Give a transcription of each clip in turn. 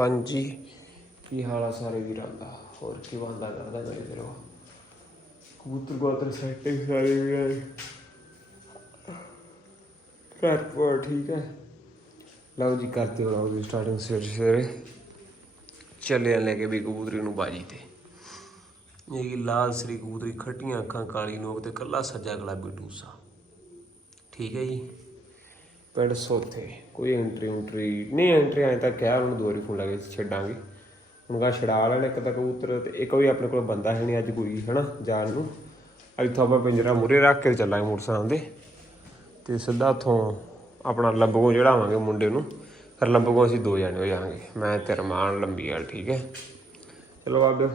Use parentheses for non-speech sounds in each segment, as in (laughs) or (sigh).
ਹਾਂਜੀ। ਕੀ ਹਾਲ ਆ ਸਾਰੇ ਵੀਰਾਂ ਦਾ? ਹੋਰ ਕੀ ਬੰਦਾ ਕਰਦਾ ਮੇਰੇ ਵੀਰੋ ਕਬੂਤਰ ਕਬੂਤਰ ਸੈਟਿੰਗ ਸਾਰੇ ਵੀਰਾਂ ਦੀ। ਘਰ ਪਰ ਠੀਕ ਹੈ? ਲਓ ਜੀ, ਕਰਦੇ ਹੋ ਜੀ ਸਟਾਰਟਿੰਗ ਸਵੇਰੇ ਸਵੇਰੇ। ਚੱਲੇ ਲੈ ਕੇ ਵੀ ਕਬੂਤਰੀ ਨੂੰ ਬਾਜੀ ਤੇ। ਇਹ ਕੀ ਲਾਲ ਸਰੀ ਕਬੂਤਰੀ ਖੱਟੀਆਂ ਅੱਖਾਂ ਕਾਲੀ ਨੋਕ ਤੇ ਕੱਲਾ ਸੱਜਾ ਗੁਲਾਬੀ ਟੂਸਾ ਠੀਕ ਹੈ ਜੀ? ਪਿੰਡ ਸੋਥੇ। ਕੋਈ ਐਂਟਰੀ ਉਂਟਰੀ ਨਹੀਂ ਐਂਟਰੀ ਆਏ ਤਾਂ ਕਿਹਾ ਉਹਨੂੰ ਦੋ ਵਾਰੀ ਫੋਨ ਲੱਗੇ ਛੱਡਾਂਗੇ। ਹੁਣ ਕਾ ਛਡਾ ਲੈਣ ਇੱਕ ਤਾਂ ਕਬੂਤਰ ਤੇ ਇੱਕ ਵੀ ਆਪਣੇ ਕੋਲ ਬੰਦਾ ਹੈ ਨਹੀਂ ਅੱਜ ਕੋਈ, ਹਨਾ, ਜਾਣ ਨੂੰ। ਇੱਥੋਂ ਆਪਾਂ ਪਿੰਜਰਾ ਮੂਰੇ ਰੱਖ ਕੇ ਚੱਲਾਂਗੇ ਮੋਟਰਸਾਈਕਲ ਦੇ ਤੇ ਸਿੱਧਾ ਉੱਥੋਂ ਆਪਣਾ ਲੰਬਗੋਂ ਚੜਾਵਾਂਗੇ ਮੁੰਡੇ ਨੂੰ। ਫਿਰ ਲੰਬਗੋਂ ਅਸੀਂ ਦੋ ਜਾਣੇ ਹੋ ਜਾਵਾਂਗੇ। ਮੈਂ ਤੇ ਰਮਾਨ ਲੰਬੀ ਵਾਲ, ਠੀਕ ਹੈ। ਚਲੋ ਅੱਗ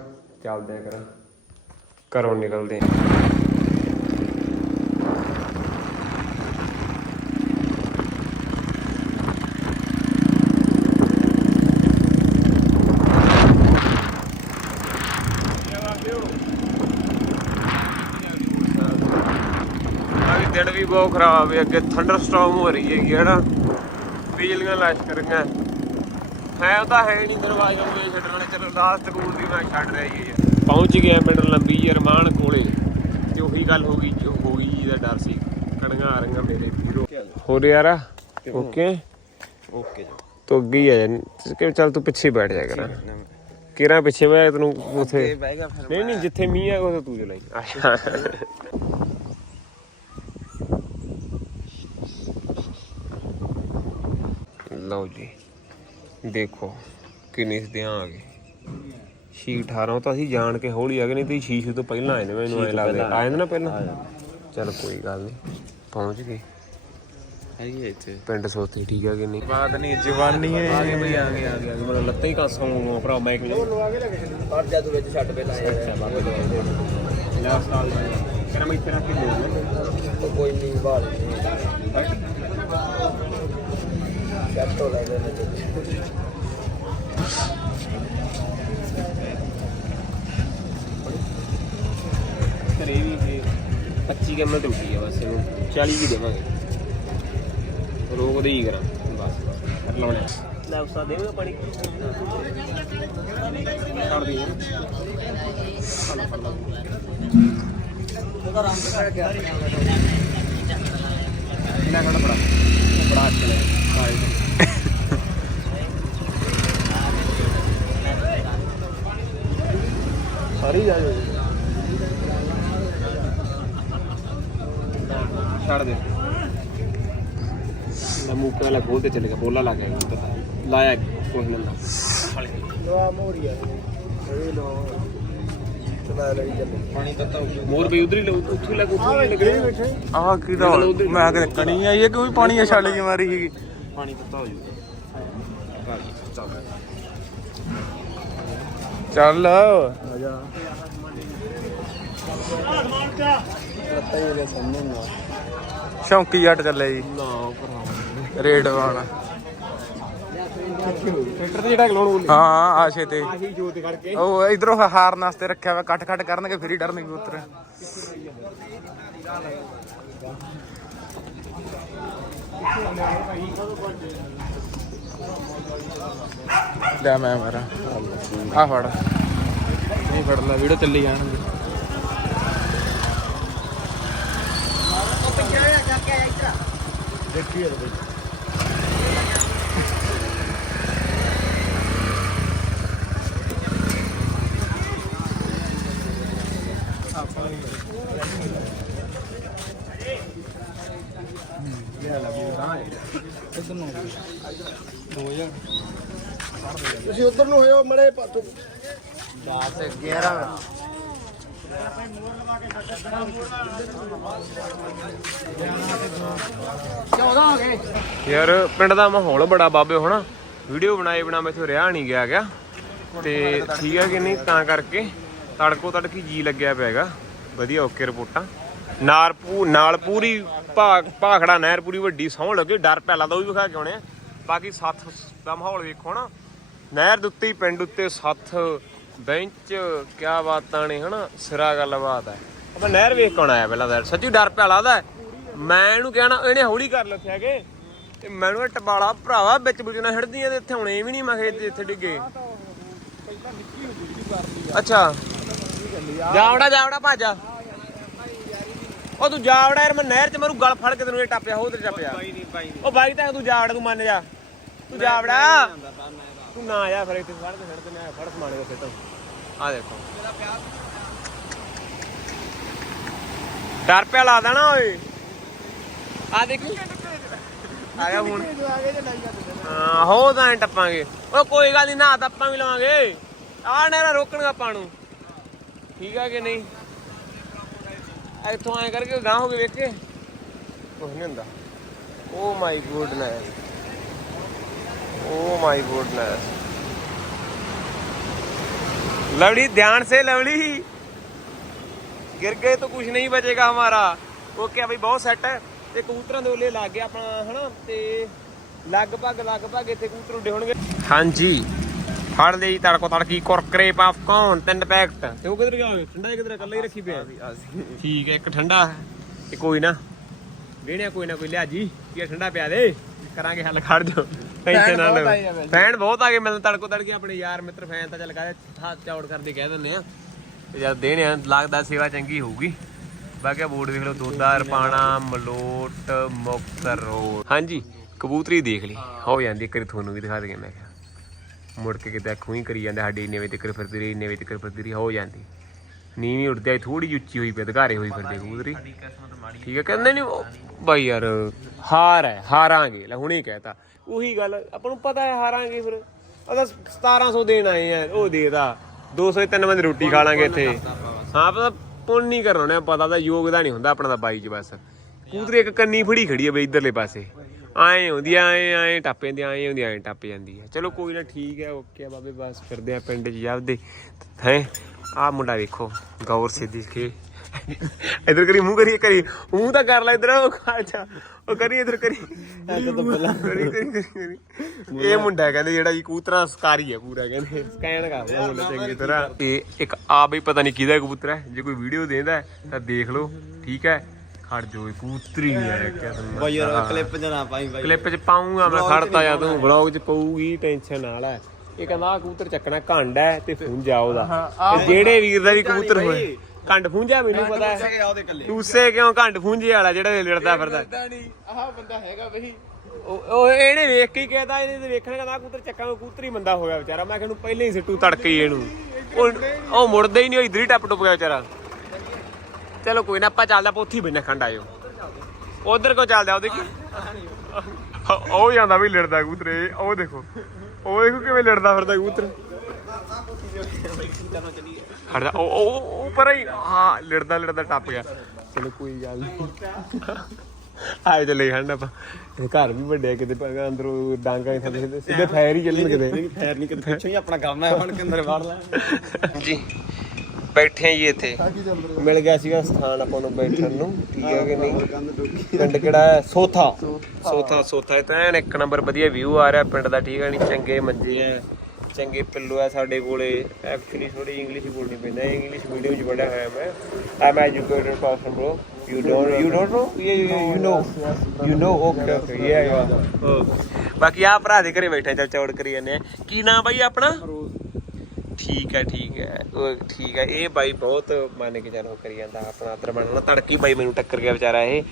ਚੱਲਦੇ ਆ ਕਰਾਂ ਘਰੋਂ ਨਿਕਲਦੇ ਆ ਅਭੀ ਦਿਨ ਵੀ ਬਹੁਤ ਖਰਾਬ ਹੈ ਅੱਗੇ ਥੰਡਰ ਸਟਾਰਮ ਹੋ ਰਹੀ ਹੈਗੀ ਹੈ ਨਾ। ਬਿਜਲੀਆਂ ਲਾਸ਼ ਕਰੀਆਂ। ਹੈ ਉਹ ਤਾਂ ਹੈ ਨਹੀਂ ਦਰਵਾਜ਼ਾ ਨੂੰ ਛੱਡਣ ਵਾਲੇ। ਚਲੋ ਲਾਸਟ ਕੋਲ ਦੀ ਮੈਂ ਛੱਡ ਰਿਹਾ ਹੀ ਹੈ ਪਹੁੰਚ ਗਿਆ ਪਿੰਡ ਲੰਬੀ ਅਰਮਾਨ ਕੋਲੇ। ਤੇ ਉਹੀ ਗੱਲ ਹੋ ਗਈ ਜੋ ਹੋ ਗਈ ਡਰ ਸੀ। ਕਣੀਆਂ ਆ ਰਹੀਆਂ ਮੇਰੇ ਵੀਰੋ। ਹੋ ਰਿਹਾ ਯਾਰਾ ਓਕੇ ਓਕੇ ਜੀ। ਤੋ ਅੱਗੇ ਹੀ ਆ ਕਿ ਚੱਲ ਤੂੰ ਪਿੱਛੇ ਬੈਠ ਜਾ ਕਰ। ਕਿਰਾਂ ਪਿੱਛੇ? ਮੈਂ ਤੈਨੂੰ ਉਥੇ ਨਹੀਂ ਨਹੀਂ ਜਿੱਥੇ ਮੀਂਹ ਆ ਉਹ ਤੂੰ ਚਲਾਈ ਲਓ ਜੀ। ਦੇਖੋ ਕਿੰਨੇ ਸਦਿਆਂ ਆ ਗਏ। ਛੀ 18 ਤਾਂ ਅਸੀਂ ਜਾਣ ਕੇ ਹੌਲੀ ਆ ਗਏ ਨਹੀਂ ਤੇ ਸ਼ੀਸ਼ੇ ਤੋਂ ਪਹਿਲਾਂ ਆਏ ਨੇ ਮੈਨੂੰ ਐ ਲੱਗਦਾ। ਆਏ ਨੇ ਨਾ ਪਹਿਲਾਂ? ਚਲ ਕੋਈ ਗੱਲ ਨਹੀਂ। ਪਹੁੰਚ ਗਏ। ਹੈਗੀ ਹੈ ਇੱਥੇ। ਪਿੰਡ ਸੋਤੀ ਠੀਕ ਆ ਕਿ ਨਹੀਂ? ਬਾਤ ਨਹੀਂ ਜਵਾਨੀ ਹੈ ਆ ਗਏ ਬਈ ਆ ਗਏ ਆ ਗਏ ਮਤਲਬ ਲੱਤਾਂ ਹੀ ਕਾਸੋਂ ਨੂੰ ਭਰਾ ਮੈਂ ਕਿ ਪਰ ਜਦ ਵਿੱਚ ਛੱਡ ਪਹਿਲਾਂ ਲੈ ਸਾਲ ਕਿਹੜਾ ਮੈਂ ਇੱਥੇ ਰੱਖ ਕੇ ਦੇ ਕੋਈ ਨਹੀਂ ਬਾਲ ਚੱਟੋ ਲੈ ਲੈ ਘਰੇ ਵੀ ਕਿ 25 ਕਮਲ ਤੇ ਉੱਠੀ ਆ ਬਸ ਇਹਨੂੰ 40 ਵੀ ਦੇਵਾਂਗੇ। ਰੋਕ ਦੇ ਹੀ ਕਰਾਂ ਬਸ ਕਰ ਲਾਉਣੇ ਲੈ ਉਸਾ ਦੇਵਾਂਗੇ ਪਾਣੀ? ਛੱਡ ਦੀ ਉਹਦਾ ਰੰਗ ਕਰ ਗਿਆ। ਇਹਨਾਂ ਕੋਲ ਬੜਾ ਸਾਰੀ ਜਾ ਛੱਡ ਦੇ। ਨਾ ਮੂੰਹ ਵਾਲਾ ਖੋਲ ਤੇ ਚੱਲੇਗਾ ਬੋਲਾ ਲੱਗ ਗਿਆ ਪਤਾ। ਲਾਇਆ ਕੋਈ ਨਾ ਲਵਾ ਮੋੜੀਆ ਇਹ ਲੋ ਚਲਾ ਚੱਲ ਮੋਰ ਵੀ ਉਧਰ ਹੀ ਲਓ ਉੱਥੇ ਲੱਗ ਉੱਥੇ ਲੱਗ ਆਹ ਕੀ ਦਾ ਮੈਂ ਕਣੀ ਆਈ ਹੈ ਕਿਉਂ ਪਾਣੀ ਛੱਡ ਕੇ ਮਾਰੀ ਸੀਗੀ? ਪਾਣੀ ਤੱਤਾ ਹੋ ਜਾਊਗਾ ਚੱਲ ਆ ਜਾ ਸ਼ੌਂਕੀ ਜੱਟ ਚੱਲੇ ਜੀ। ਰੇਡ ਵਾਲਾ। ਟਰੈਕਟਰ ਤੇ ਜਿਹੜਾ ਹਾਂ ਹਾਂ ਆਸ਼ੇ ਤੇ ਆਹੀ ਜੋਤ ਕਰਕੇ। ਉਹ ਇਧਰੋਂ ਹਾਰਨ ਵਾਸਤੇ ਰੱਖਿਆ ਵਾ ਕੱਟ ਕੱਟ ਕਰਨਗੇ ਫਿਰ ਹੀ ਡਰਨਗੇ ਉਤਰ ਲੈ ਮੈਂ ਮਾਰਾ। ਆ ਫੜ। ਨਹੀਂ ਫੜ ਲੈ ਵੀਡੀਓ ਚੱਲੀ ਜਾਣਗੇ। ਦੇਖੀ ਇਹ ਬਈ ਤੁਸੀਂ ਉਧਰ ਨੂੰ ਹੋਇਓ ਮੜੇ ਪਾਤੋ। 10 11 ਯਾਰ ਪਿੰਡ ਦਾ ਮਾਹੌਲ ਬੜਾ ਬਾਬੇ ਹੋਣਾ। ਵੀਡੀਓ ਬਣਾਏ ਬਿਨਾ ਮੈਥੋਂ ਰਿਹਾ ਨਹੀਂ ਗਿਆ ਗਿਆ ਤੇ ਠੀਕ ਹੈ ਕਿ ਨਹੀਂ? ਤਾਂ ਕਰਕੇ ਤੜਕੋ ਤੜਕੀ ਜੀ ਲੱਗਿਆ ਪਿਆਗਾ ਵਧੀਆ ਓਕੇ ਰਿਪੋਰਟਾਂ। ਨਾਰ ਪੂ ਨਾਲ ਪੂਰੀ ਭਾਖੜਾ ਨਹਿਰ ਪੂਰੀ ਵੱਡੀ ਸੌਂ ਲੱਗੇ, ਡਰ ਪਹਿਲਾਂ ਤਾਂ ਉਹ ਵੀ ਵਿਖਾ ਕੇ ਆਉਣੇ ਆ। ਬਾਕੀ ਸੱਥ ਦਾ ਮਾਹੌਲ ਵੇਖੋ ਨਾ। ਨਹਿਰ ਦੇ ਉੱਤੇ ਪਿੰਡ ਉੱਤੇ ਸੱਥ, ਬੈਂਚ, ਕਿਆ ਬਾਤਾਂ ਨੇ ਹਨਾ, ਸਿਰਾ ਗੱਲਬਾਤ ਹੈ। ਆਪਾਂ ਨਹਿਰ ਵੇਖ ਕੇ ਆਇਆ ਪਹਿਲਾਂ ਤਾਂ। ਸੱਚੀ ਡਰ ਪਿਆ ਦਾ ਮੈਂ ਇਹਨੂੰ ਕਹਿਣਾ ਇਹਨੇ ਹੌਲੀ ਕਰ ਲੱਥਿਆ ਕਿ ਇਹ ਮੈਨੂੰ ਇਹ ਟਪਾਲਾ ਭਰਾਵਾ, ਵਿੱਚ ਵਿੱਚ ਨਾ ਹਿੜਦੀਆਂ ਤੇ ਇੱਥੇ ਹੁਣੇ ਵੀ ਨਹੀਂ ਮੈਂ ਖੇਤ ਇੱਥੇ ਡਿੱਗੇ। ਅੱਛਾ। ਜਾਵੜਾ ਜਾਵੜਾ ਭਾਜਾ। ਉਹ ਤੂੰ ਜਾਵੜਾ ਯਾਰ ਮੈਂ ਨਹਿਰ 'ਚ ਮਰੂ ਗਲ ਫੜ ਕੇ ਤੈਨੂੰ ਇਹ ਟੱਪਿਆ ਤੇ ਟੱਪਿਆ। ਬਾਈ ਨਹੀਂ ਬਾਈ ਉਹ ਬਾਈ ਤਾਂ ਤੂੰ ਜਾਵੜਾ ਤੂੰ ਮੰਨ ਜਾ। ਤੂੰ ਜਾਵੜਾ। ਤੂੰ ਨਾ ਜਾ ਫਿਰ ਇੱਥੇ ਫੜ ਕੇ ਛੱਡ ਤੇ ਮੈਂ ਫੜ ਸਮਾਣੇ ਦਾ ਸਿੱਟਾ ਆ ਦੇਖੋ। ਡਰ ਪਿਆ ਲਾ ਦੇਣਾ ਓਏ। ਆ ਦੇਖੀ ਆ ਗਿਆ ਹੁਣ। ਹਾਂ ਹੋ ਤਾਂ ਐਂ ਟੱਪਾਂਗੇ। ਉਹ ਕੋਈ ਗੱਲ ਨਹੀਂ ਨਾ ਤਾਂ ਆਪਾਂ ਵੀ ਲਵਾਂਗੇ। ਆ ਨਾ ਰੋਕਣਗਾ ਆਪਾਂ ਨੂੰ। ਠੀਕ ਆ ਕਿ ਨਹੀਂ? ਇੱਥੋਂ ਐਂ ਕਰਕੇ ਗਾਂ ਹੋ ਕੇ ਵੇਖੇ ਕੁਝ ਨਹੀਂ ਹੁੰਦਾ oh my goodness oh my goodness lovely ध्यान से लवली गिर गए तो कुछ नहीं बचेगा हमारा ओके भाई बहुत सेट ਹੈ ਤੇ ਕਬੂਤਰਾਂ ਦੇ ਉੱਲੇ ਲੱਗ ਗਿਆ ਆਪਣਾ ਹਨਾ ਤੇ ਲਗਭਗ ਲਗਭਗ ਇੱਥੇ ਕਬੂਤਰ ਉੱਡੇ ਹੋਣਗੇ ਹਾਂਜੀ ਫੜ ਲਈ ਤੜਕੋ ਤੜਕੀ ਕੁਰਕਰੇ ਪਾਪਕੌਰਨ ਤਿੰਨ ਪੈਕਟ ਤੇ ਉਹ ਕਿੱਧਰ ਗਿਆ ਠੰਡਾ ਕਿੱਧਰ ਇਕੱਲਾ ਹੀ ਰੱਖੀ ਪਿਆ। ਠੀਕ ਹੈ ਇੱਕ ਠੰਡਾ ਤੇ ਕੋਈ ਨਾ। ਵੇਣਿਆ ਕੋਈ ਨਾ ਕੋਈ ਲਿਆ ਜੀ ਕੀ ਠੰਡਾ ਪਿਆ ਦੇ। ਕਰਾਂਗੇ ਹੱਲ ਖੜ ਜਾ ਟੈਨਸ਼ਨ ਨਾ ਲਓ। ਫੈਨ ਬਹੁਤ ਆ ਗਏ ਮੈਨੂੰ ਤੜਕੋ ਤੜਕੇ ਆਪਣੇ ਯਾਰ ਮਿੱਤਰ ਫੈਨ ਤਾਂ ਚੱਲ ਕਹਦੇ ਹੱਥ ਚੌੜ ਕਰਦੇ ਕਹਿ ਦਿੰਦੇ ਆ। ਤੇ ਜਦ ਦੇਣੇ ਆ ਲੱਗਦਾ ਸੇਵਾ ਚੰਗੀ ਹੋਊਗੀ। ਬਾਕੀ ਬੋਰਡ ਦੇਖ ਲਓ ਦੋਦਾਰ ਪਾਣਾ ਮਲੋਟ ਮੁਕਤਸਰ ਰੋਡ। ਹਾਂਜੀ ਕਬੂਤਰੀ ਦੇਖ ਲਈ। ਹੋ ਜਾਂਦੀ ਇੱਕ ਵਾਰੀ ਤੁਹਾਨੂੰ ਵੀ ਦਿਖਾ ਦਈਏ ਮੈਂ ਮੁੜ ਕੇ ਕਿਤੇ ਅੱਖੋਂ ਹੀ ਕਰੀ ਜਾਂਦੇ ਸਾਡੇ ਇੰਨੇ ਵਜੇ ਤੱਕ ਫਿਰਦੀ ਰਹੀ ਇੰਨੇ ਵਜੇ ਤੱਕ ਫਿਰਦੀ ਰਹੀ ਹੋ ਜਾਂਦੀ। ਨੀਵੀਂ ਉੱਡਦੇ ਥੋੜੀ ਜਿਹੀ ਉੱਚੀ ਹੋਈ ਪਈ ਅਧਿਕਾਰੇ ਹੋਈ ਫਿਰਦੇ ਕਬੂਤਰੀ। ਠੀਕ ਹੈ ਕਹਿੰਦੇ ਨਹੀਂ ਬਾਈ ਯਾਰ ਹਾਰ ਹੈ ਹਾਰਾਂਗੇ ਲੈ ਹੁਣੇ ਕਹਿਤਾ। ਉਹੀ ਗੱਲ ਆਪਾਂ ਨੂੰ ਪਤਾ ਹੈ ਹਾਰਾਂਗੇ ਫਿਰ। ਉਹਦਾ 1700 ਦੇਣ ਆਏ ਆ ਉਹ ਦੇਦਾ 200 ਦੇ ਤਿੰਨ ਬੰਦੇ ਰੋਟੀ ਖਾ ਲਾਂਗੇ ਇੱਥੇ। ਹਾਂ ਪਤਾ ਪੁੰਨ ਨਹੀਂ ਕਰਨਾ ਉਹਨੇ ਪਤਾ ਦਾ ਯੋਗਦਾ ਨਹੀਂ ਹੁੰਦਾ ਆਪਣਾ ਦਾ ਬਾਈ ਚ ਬਸ। ਕਬੂਤਰੀ ਇੱਕ ਕੰਨੀ ਫੜੀ ਖੜੀ ਹੈ ਬਈ ਇਧਰਲੇ ਪਾਸੇ। ਆਏ ਹੁੰਦੀ ਆਏ ਆਏ ਟੱਪ ਜਾਂਦੀ ਆਏ ਹੁੰਦੀ ਆਏ ਟੱਪ ਜਾਂਦੀ ਹੈ ਚਲੋ ਕੋਈ ਨਾ ਠੀਕ ਹੈ ਓਕੇ ਆ ਬਾਬੇ ਬਸ ਫਿਰਦੇ ਆ ਪਿੰਡ 'ਚ ਜਾਂਦੇ ਹੈ ਆ ਮੁੰਡਾ ਵੇਖੋ ਗੌਰ ਸਿੱਧੀ ਕੇ। ਇਧਰ ਕਰੀ ਮੂੰਹ ਕਰੀ ਕਰੀ। ਮੂੰਹ ਤਾਂ ਕਰ ਲੈ ਇਧਰ ਉਹ ਖਾ ਜਾ। ਉਹ ਕਰੀ ਇਧਰ ਕਰੀ। ਕਰੀ ਕਰੀ ਕਰੀ ਕਰੀ। ਇਹ ਮੁੰਡਾ ਕਹਿੰਦੇ ਜਿਹੜਾ ਜੀ ਕਬੂਤਰਾਂ ਸਕਾਰੀ ਹੈ ਪੂਰਾ ਕਹਿੰਦੇ। ਸਕੈਨ ਕਰ ਹੁਣ ਚੰਗੀ ਤਰ੍ਹਾਂ। ਇਹ ਇੱਕ ਆ ਬਈ ਪਤਾ ਨਹੀਂ ਕਿਹਦਾ ਕਬੂਤਰ ਹੈ। ਜੇ ਕੋਈ ਵੀਡੀਓ ਦੇਂਦਾ ਤਾਂ ਦੇਖ ਲਓ। ਠੀਕ ਹੈ ਖੜ ਜੋ ਕਬੂਤਰੀ ਹੈ ਕਿਸਮ ਬਾਈ ਯਾਰ ਕਲਿੱਪ ਜਨਾ ਪਾਈ ਬਾਈ। ਕਲਿੱਪ ਚ ਪਾਉਂਗਾ ਮੈਂ ਖੜਤਾ ਜਾਂ ਤੂੰ ਵਲੌਗ ਚ ਪਊਗੀ ਟੈਨਸ਼ਨ ਨਾਲ ਹੈ ਇਹ ਕਹਿੰਦਾ ਆਹ ਕਬੂਤਰ ਚੱਕਣਾ ਘੰਡ ਹੈ ਤੇ ਫੁੰਜਾ ਉਹਦਾ। ਤੇ ਜਿਹੜੇ ਵੀਰ ਦਾ ਵੀ ਕਬੂਤਰ ਹੋਏ ਘੰਡ ਫੁੰਜਾ ਮੈਨੂੰ ਪਤਾ ਹੈ। ਆ ਟੂਸੇ ਕਿਉਂ ਘੰਡ ਫੁੰਜੇ ਵਾਲਾ ਜਿਹੜਾ ਲੜਦਾ ਫਿਰਦਾ? ਨਹੀਂ। ਆਹ ਬੰਦਾ ਹੈਗਾ ਬਈ। ਉਹ ਇਹਨੇ ਵੇਖ ਕੇ ਹੀ ਕਹਿਤਾ ਇਹਨੇ ਤੇ ਵੇਖਣਾ ਕਹਿੰਦਾ ਆਹ ਕਬੂਤਰ ਚੱਕਾਂ ਕਬੂਤਰ ਹੀ ਮੰਦਾ ਹੋ ਗਿਆ ਵਿਚਾਰਾ। ਮੈਂ ਕਿਹਾ ਇਹਨੂੰ ਪਹਿਲਾਂ ਹੀ ਸਿੱਟੂ ਤੜਕੇ ਇਹਨੂੰ। ਉਹ ਉਹ ਮੁੜਦਾ ਹੀ ਨਹੀਂ ਉਹ ਇਧਰ ਹੀ ਟੱਪ ਟੁੱਪ ਗਿਆ ਵਿਚਾਰਾ। ਚਲੋ ਕੋਈ ਨਾ ਆਪਾਂ ਚੱਲਦਾ ਆਪਾਂ ਉੱਥੇ ਹੀ ਬੈਠਾ ਖੰਡ ਆਇਓ। ਉਧਰ ਕੋ ਚੱਲਦਾ ਉਹ ਦੇਖੀ। ਉਹ ਜਾਂਦਾ ਵੀ ਲੜਦਾ ਕਬੂਤਰ ਉਹ ਦੇਖੋ। ਉਹ ਦੇਖੋ ਕਿਵੇਂ ਲੜਦਾ ਫਿਰਦਾ ਕਬੂਤਰ। ਖੜਦਾ ਉਹ ਉਹ ਉਹ ਪਰ ਹੀ। ਹਾਂ ਲੜਦਾ ਲੜਦਾ ਟੱਪ ਗਿਆ। ਚਲੋ ਕੋਈ ਗੱਲ ਨਹੀਂ ਆਏ ਚੱਲੇ ਖੰਡ ਆਪਾਂ। ਇਹ ਘਰ ਵੀ ਵੱਡੇ ਆ, ਕਿਤੇ ਪ- ਅੰਦਰੋਂ ਡਾਂਗਾ ਹੀ ਥੱਲੇ ਸਿੱਧੇ- ਫਾਇਰ ਹੀ ਚੱਲਣ ਕਿਤੇ। ਫੇਰ ਨਹੀਂ ਕਿਤੇ ਪਿੱਛੋਂ ਹੀ ਆਪਣਾ ਕੰਮ ਹੈ ਹੁਣ ਕਿੰਦਰ ਵੜ ਲੈ। ਜੀ। ਬੈਠੇ ਆ ਜੀ ਇੱਥੇ। ਮਿਲ ਗਿਆ ਸੀਗਾ ਸਥਾਨ ਆਪਾਂ ਨੂੰ ਬੈਠਣ ਨੂੰ। ਠੀਕ ਹੈ ਕਿ ਨਹੀਂ? ਪਿੰਡ ਕਿਹੜਾ ਹੈ? ਸੋਥਾ। ਸੋਥਾ। ਸੋਥਾ ਤਾਂ ਐਨ ਇੱਕ ਨੰਬਰ ਵਧੀਆ ਵਿਊ ਆ ਰਿਹਾ ਪਿੰਡ ਦਾ ਠੀਕ ਹੈ ਨਹੀਂ? ਚੰਗੇ ਮੰਜੇ ਆ ਚੰਗੇ ਪਿੱਲੋ ਆ ਸਾਡੇ ਕੋਲੇ। ਐਕਚੁਅਲੀ ਥੋੜੀ ਇੰਗਲਿਸ਼ ਬੋਲਣੀ ਪੈਂਦਾ ਇੰਗਲਿਸ਼ ਮੀਡੀਅਮ ਚ ਪੜਿਆ ਹੋਇਆ ਮੈਂ। ਆਮ educated person bro you don't you don't know you know you know okay okay yeah yeah ਬਾਕੀ ਆ ਭਰਾ ਦੇ ਘਰੇ ਬੈਠੇ ਚੱਲ ਚੌੜ ਕਰੀ ਜਾਂਦੇ ਆ। ਕੀ ਨਾਮ ਬਾਈ ਆਪਣਾ? ਠੀਕ ਹੈ ਠੀਕ ਹੈ। ਉਹ ਠੀਕ ਹੈ। ਇਹ ਬਾਈ ਬਹੁਤ ਮੰਨ ਕੇ ਚੱਲ ਉਹ ਕਰੀ ਜਾਂਦਾ ਆਪਣਾ ਅਦਰ ਬਣਨਾ ਤੜਕੀ ਬਾਈ ਮੈਨੂੰ ਟੱਕਰ ਗਿਆ ਵਿਚਾਰਾ ਇਹ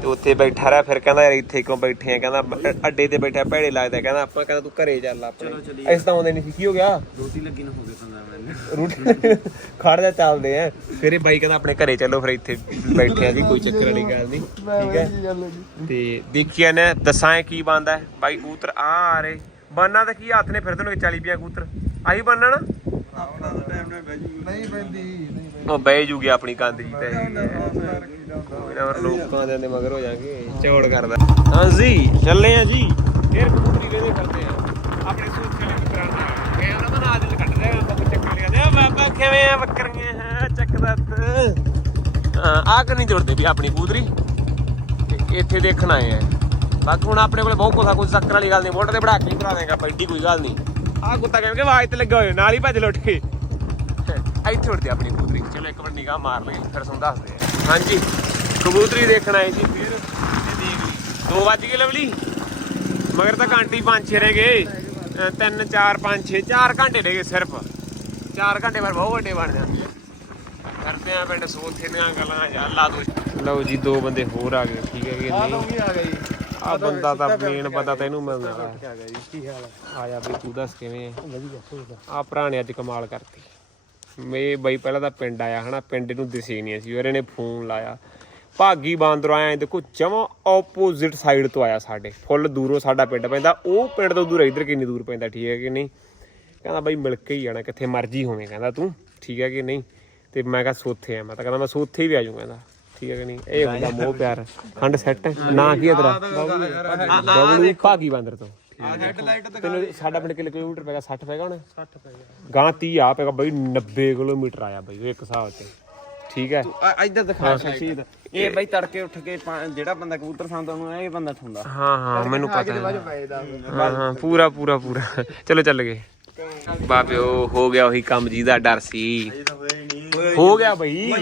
ਤੇ ਉੱਥੇ ਬੈਠਾ ਰਿਹਾ ਫਿਰ ਕਹਿੰਦਾ ਯਾਰ ਇੱਥੇ ਕਿਉਂ ਬੈਠੇ ਆ? ਕਹਿੰਦਾ ਅੱਡੇ ਤੇ ਬੈਠਾ ਭੈੜੇ ਲੱਗਦਾ। ਕਹਿੰਦਾ ਆਪਾਂ ਕਹਿੰਦਾ ਤੂੰ ਘਰੇ ਚੱਲ ਆਪਣੇ। ਇਸ ਤਾਂ ਆਉਂਦੇ ਨਹੀਂ ਸੀ। ਕੀ ਹੋ ਗਿਆ? ਰੋਟੀ ਲੱਗੀ ਨਾ ਹੋਵੇ 15 ਮਿੰਟ। ਰੂਟ (laughs) ਖੜ ਜਾ ਚੱਲਦੇ ਆ। ਫਿਰ ਇਹ ਬਾਈ ਕਹਿੰਦਾ ਆਪਣੇ ਘਰੇ ਚੱਲੋ ਫਿਰ ਇੱਥੇ ਬੈਠੇ ਆ ਜੀ ਕੋਈ ਚੱਕਰ ਵਾਲੀ ਗੱਲ ਨਹੀਂ ਠੀਕ ਹੈ। ਤੇ ਦੇਖਿਆ ਨੇ ਦੱਸਾਂ ਇਹ ਕੀ ਬੰਦਾ ਹੈ। ਬਾਈ ਕਬੂਤਰ ਆ ਆ ਰਹੇ। ਬੰਨਾ ਤਾਂ ਕੀ ਹੱਥ ਨੇ ਫਿਰਦੇ ਨੇ 40 ਪਿਆ ਕਬੂਤਰ। ਆਹੀ ਬੰਨਾ ਨਾ? ਆਪਣਾ ਤਾਂ ਟਾਈਮ ਨਾਲ ਬਹਿ ਜੂਗੀ। ਨਹੀਂ ਪੈਂਦੀ ਨਹੀਂ ਉਹ ਬਹਿ ਜੂਗੀ ਆਪਣੀ ਕੰਧ ਜੀ ਤੇ ਨਾ ਫਿਰ ਲੋਕਾਂ ਦੇ ਦੇ ਮਗਰ ਹੋ ਜਾਣਗੇ ਚੌੜ ਕਰਦਾ। ਹਾਂਜੀ ਚੱਲੇ ਆ ਜੀ। ਫੇਰ ਕਬੂਤਰੀ ਵੇਦੇ ਕਰਦੇ ਆ ਆਪਣੇ ਸੋਚ ਵਾਲੇ ਮਿੱਤਰਾਂ ਦਾ ਨਾਂ ਕੱਢ ਰਿਹਾ ਬਾਬਾ ਚੱਕਰ ਲਿਆ ਆ ਬਾਬਾ ਕਿਵੇਂ ਆ ਬੱਕਰੀਆਂ? ਹਾਂ ਚੱਕਦਾ ਹਾਂ ਆ ਕਿ ਨਹੀਂ ਜੁੜਦੇ ਵੀ ਆਪਣੀ ਕਬੂਤਰੀ। ਇੱਥੇ ਦੇਖਣ ਆਏ ਆ। ਬਾਕੀ ਹੁਣ ਆਪਣੇ ਕੋਲੇ ਬਹੁਤ ਕੁਛ ਆ ਕੋਈ ਚੱਕਰ ਵਾਲੀ ਗੱਲ ਨਹੀਂ ਮੋਟਰ ਤੇ ਬੜਾ ਕੇ ਕਰਾ ਦੇਗਾ ਪੈਡੀ ਕੋਈ ਗੱਲ ਨਹੀਂ। ਆ ਕੁੱਤਾ ਕਹਿੰਦੇ ਆਵਾਜ਼ ਤੇ ਲੱਗਾ ਹੋਇਆ ਨਾਲ ਹੀ ਭੱਜ ਲੁੱਟ ਕੇ। ਇੱਥੇ ਉੜਦੀ ਆਪਣੀ ਕਬੂਤਰੀ ਚਲੋ ਇੱਕ ਵਾਰ ਨਿਗਾਹ ਮਾਰ ਲਈ ਫਿਰ ਤੁਹਾਨੂੰ ਦੱਸਦੇ ਆ। ਹਾਂਜੀ। ਕਬੂਤਰੀ ਦੇਖਣ ਆਏ ਸੀ ਫਿਰ ਇਹ ਦੇਖ ਲਈ। 2 ਵੱਜ ਗਏ ਲਵਲੀ। ਮਗਰ ਤਾਂ ਘੰਟੇ ਹੀ ਪੰਜ ਛੇ ਰਹਿ ਗਏ। ਅਹ ਤਿੰਨ ਚਾਰ ਪੰਜ ਛੇ ਚਾਰ ਘੰਟੇ ਰਹਿ ਗਏ ਸਿਰਫ। ਚਾਰ ਘੰਟੇ ਬਾਅਦ ਬਹੁਤ ਵੱਡੇ ਬਣ ਜਾਂਦੇ ਕਰਦੇ ਆ ਪਿੰਡ ਸੋਥੇ ਦੀਆਂ ਗੱਲਾਂ ਯਾਰ ਲਾ ਦੋ। ਲਓ ਜੀ ਦੋ ਬੰਦੇ ਹੋਰ ਆ ਗਏ ਠੀਕ ਹੈ ਕਿ ਨਹੀਂ? ਆ ਗਈ ਆ ਬੰਦਾ ਤਾਂ ਮੇਨ ਬੰਦਾ ਤੈਨੂੰ ਮਿਲਦਾ। ਆ ਗਿਆ ਜੀ ਕੀ ਹਾਲ ਆ? ਆਇਆ ਬਈ ਤੂੰ ਦੱਸ ਕਿਵੇਂ ਆ? ਵਧੀਆ ਠੀਕ ਆ ਭਰਾ ਨੇ ਅੱਜ ਕਮਾਲ ਕਰਤੀ। ਮੇ ਬਈ ਪਹਿਲਾਂ ਤਾਂ ਪਿੰਡ ਆਇਆ ਹਨਾ ਪਿੰਡ ਨੂੰ ਦਿਸੇ ਨਹੀਂ ਸੀ ਉਹਨੇ ਨੇ ਫੋਨ ਲਾਇਆ। ਭਾਗੀ ਬਾਂਦਰੋਂ ਆਇਆ ਦੇਖੋ ਜਮਾ ਆਪੋਜ਼ਿਟ ਸਾਈਡ ਤੋਂ ਆਇਆ ਸਾਡੇ ਫੁੱਲ ਦੂਰੋਂ ਸਾਡਾ ਪਿੰਡ ਪੈਂਦਾ। ਉਹ ਪਿੰਡ ਤੋਂ ਦੂਰ ਇੱਧਰ ਕਿੰਨੀ ਦੂਰ ਪੈਂਦਾ ਠੀਕ ਹੈ ਕਿ ਨਹੀਂ? ਕਹਿੰਦਾ ਬਈ ਮਿਲ ਕੇ ਹੀ ਜਾਣਾ ਕਿੱਥੇ ਮਰਜ਼ੀ ਹੋਵੇਂ ਕਹਿੰਦਾ ਤੂੰ ਠੀਕ ਹੈ ਕਿ ਨਹੀਂ? ਤੇ ਮੈਂ ਕਿਹਾ ਸੋਥੇ ਆ ਮੈਂ ਤਾਂ ਕਹਿੰਦਾ ਮੈਂ ਸੋਥੇ ਹੀ ਵੀ ਆ ਜਾਊਂ ਕਹਿੰਦਾ। ਠੀਕ ਹੈ ਕਿ ਨਹੀਂ? ਇਹ ਹੁੰਦਾ ਮੋਹ ਪਿਆਰ। ਖੰਡ ਸੈੱਟ ਨਾ ਕੀ ਹੈ ਤੇਰਾ? ਬਬਲੂ ਭਾਗੀ ਬਾਂਦਰ ਤੋਂ। ਤੈਨੂੰ ਸਾਡਾ ਪਿੰਡ ਕਿੰਨੇ ਕਿਲੋਮੀਟਰ ਪੈਗਾ 60 ਪੈਗਾ ਹੁਣ? 60 ਪੈ ਗਿਆ। ਗਾਂ 30 ਆ ਪੈਗਾ ਬਈ 90 ਕਿਲੋਮੀਟਰ ਆਇਆ ਬਈ ਇੱਕ ਹਿਸਾਬ ਤੇ। ਠੀਕ ਹੈ? ਇੱਧਰ ਦਿਖਾ ਸ਼ਖਸੀਅਤ ਇਹ ਬਈ ਤੜਕੇ ਉੱਠ ਕੇ ਜਿਹੜਾ ਬੰਦਾ ਕਬੂਤਰ ਖਾਂਦਾ ਉਹਨੂੰ ਇਹ ਬੰਦਾ ਠੁੰਦਾ ਹਾਂ ਹਾਂ ਮੈਨੂੰ ਪਤਾ ਹੈ। ਹਾਂ ਹਾਂ ਪੂਰਾ ਪੂਰਾ ਪੂਰਾ। ਚਲੋ ਚੱਲ ਗਏ। ਬਾਬਿਓ ਹੋ ਗਿਆ ਉਹੀ ਕੰਮ ਜੀ ਦਾ ਡਰ ਸੀ। ਹੋ ਗਿਆ ਬਈ।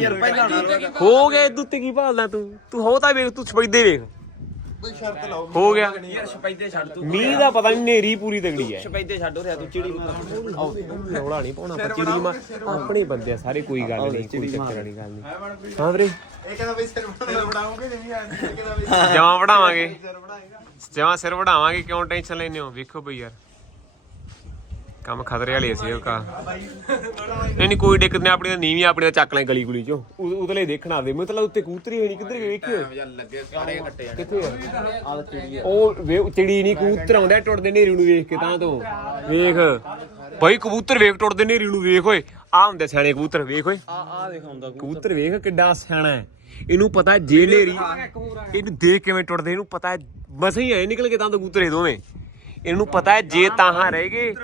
ਹੋ ਗਿਆ ਇਦੋਂ ਤੇ ਕੀ ਭਾਲਦਾ ਤੂੰ? ਤੂੰ ਹੋ ਤਾਂ ਵੇਖ। ਤੂੰ ਸਪੈਦੇ ਵੇਖ ਹੋ ਗਿਆ। ਯਾਰ ਸਪੈਦੇ ਛੱਡ ਤੂੰ। ਮੀਂਹ ਦਾ ਪਤਾ ਨਹੀਂ ਨੇਰੀ ਪੂਰੀ ਤਗੜੀ ਹੈ ਸਪੈਦੇ ਛੱਡ ਰਿਹਾ ਤੂੰ ਚਿੜੀ ਰੌਲਾ ਨਹੀਂ ਪਾਉਣਾ ਆਪਾਂ ਚਿੜੀ ਮਾ ਆਪਣੇ ਬੰਦੇ ਆ ਸਾਰੇ ਕੋਈ ਗੱਲ ਨਹੀਂ ਕੋਈ ਚੱਕਰ ਵਾਲੀ ਗੱਲ ਨਹੀਂ ਹਾਂ ਵੀਰੇ। ਇਹ ਕਹਿੰਦਾ ਬਈ ਸਿਰ ਬਣਾਉਂਗੇ ਨਹੀਂ ਆ ਕਹਿੰਦਾ ਬਈ? ਜਮਾ ਵੜਾਵਾਂਗੇ ਜਮਾ ਸਿਰ ਵੜਾਵਾਂਗੇ ਕਿਉਂ ਟੈਨਸ਼ਨ ਲੈਨੇ ਹੋ? ਵੇਖੋ ਬਈ ਯਾਰ। ਕੰਮ ਖਤਰੇ ਵਾਲੇ ਸੀ ਉਹ ਕਾ। ਨਹੀਂ ਨਹੀਂ, ਕੋਈ ਦਿੱਕਤ ਨਹੀਂ, ਆਪਣੀ ਤਾਂ ਨੀਵੀਂ ਆਪਣੀ ਤਾਂ ਚੱਕ ਲੈ ਗਲੀ ਗੁਲੀ ਚੋਂ। ਉ- ਉਤਲੇ ਦੇਖਣਾ ਦੇ ਮਤਲਬ ਉੱਤੇ ਕੂਤਰੀ ਹੋਣੀ, ਕਿੱਧਰ ਗਈ ਵੇਖਿਓ ਲੱਗੇ ਸਾਰੇ ਕੱਟੇ ਕਿੱਥੇ ਆ? ਆ ਚਿੜੀ ਉਹ ਵੇ ਚਿੜੀ ਨਹੀਂ, ਕਬੂਤਰ ਆਉਂਦਾ, ਟੁੱਟਦੇ ਨੇਰੀ ਨੂੰ ਵੇਖ ਕੇ ਤਾਂ ਤੋਂ। ਵੇਖ। ਬਈ, ਕਬੂਤਰ ਵੇਖ, ਟੁੱਟਦੇ ਨੇਰੀ ਨੂੰ ਵੇਖ, ਓਏ। ਆ ਹੁੰਦੇ ਸਿਆਣੇ ਕਬੂਤਰ, ਵੇਖ, ਓਏ। ਆ ਆ ਦਿਖਾਉਂਦਾ ਕਬੂਤਰ ਵੇਖ ਕਿੱਡਾ ਸਿਆਣਾ ਹੈ। ਇਹਨੂੰ ਪਤਾ ਜੇ ਨੇਰੀ ਇਹਨੂੰ ਦੇਖ ਕਿਵੇਂ ਟੁੱਟਦੇ, ਇਹਨੂੰ ਪਤਾ ਹੈ। ਹੀ ਆਏ ਨਿਕਲ ਕੇ ਤਾਂ ਕਬੂਤਰ ਇਹ ਦੋਵੇਂ। ਇਹਨੂੰ ਪਤਾ ਹੈ ਜੇ ਤਾਹਾਂ ਰਹਿ ਗਏ।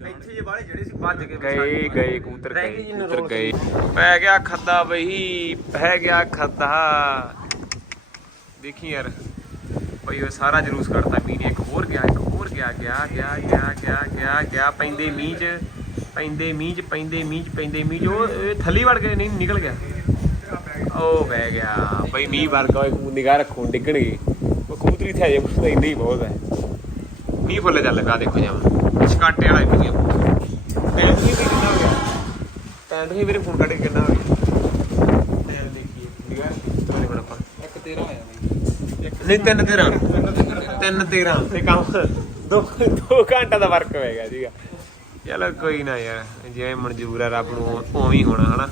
ਇੱਥੇ ਜੇ ਬਾਲੇ ਜਿਹੜੇ ਸੀ ਭੱਜ ਕੇ ਗਏ ਗਏ ਕਬੂਤਰ ਗਏ ਕਬੂਤਰ ਗਏ। ਪੈ ਗਿਆ ਖੱਦਾ ਬਈ ਪੈ ਗਿਆ ਖੱਦਾ ਦੇਖੀ ਯਾਰ ਬਈ ਉਹ ਸਾਰਾ ਜਲੂਸ ਕੱਢਤਾ ਮੀਂਹ ਨੇ। ਇੱਕ ਹੋਰ ਗਿਆ ਇੱਕ ਹੋਰ ਗਿਆ ਗਿਆ ਗਿਆ ਗਿਆ ਗਿਆ ਗਿਆ ਗਿਆ ਪੈਂਦੇ ਮੀਂਹ ਚ ਪੈਂਦੇ ਮੀਂਹ ਚ ਪੈਂਦੇ ਮੀਂਹ ਚ ਪੈਂਦੇ ਮੀਂਹ ਚ। ਉਹ ਥੱਲੀ ਵੜ ਕੇ ਨਹੀਂ ਨਿਕਲ ਗਿਆ। ਉਹ ਬਹਿ ਗਿਆ। ਬਈ ਮੀਂਹ ਵਰਗਾ ਉਹ ਨਿਗਾਹ ਰੱਖੋ ਡਿੱਗਣਗੇ ਉਹ ਕਬੂਤਰੀ ਥਿਆ ਜੇ ਤਾਂ ਇੰਨਾ ਹੀ ਬਹੁਤ ਹੈ। ਮੀਂਹ ਫੁੱਲੇ ਚੱਲ ਲਗਾ ਦੇਖੋ ਜਾਵਾਂ ਛਕਾਟੇ ਵਾਲਾ ਵੀ ਗਿਆ ਟੈਂਟ ਵੀ ਕਿੰਨਾ ਹੋ ਗਿਆ? ਟੈਂਟ ਵੀ ਮੇਰੇ ਫੋਨ ਕੱਢ ਕੇ ਕਿੰਨਾ ਹੋ ਗਿਆ? ਦੇਖੀਏ ਨਿਗਾਹ ਤੋਰੇ ਬੜਾ ਆਪਾਂ ਇੱਕ 13 ਹੋਇਆ ਬਈ। ਨਹੀਂ ਤਿੰਨ ਤੇਰਾਂ। ਤਿੰਨ ਤੇਰਾਂ। ਤੇ ਕੰਮ ਦੋ ਦੋ ਘੰਟਾ ਦਾ ਵਰਕ ਹੋਏਗਾ ਜੀਗਾ ਚਲੋ ਕੋਈ ਨਾ ਯਾਰ ਜਿਵੇਂ ਮਨਜ਼ੂਰ ਹੈ ਰੱਬ ਨੂੰ ਉਵੇਂ ਹੀ ਹੋਣਾ ਹਨਾ?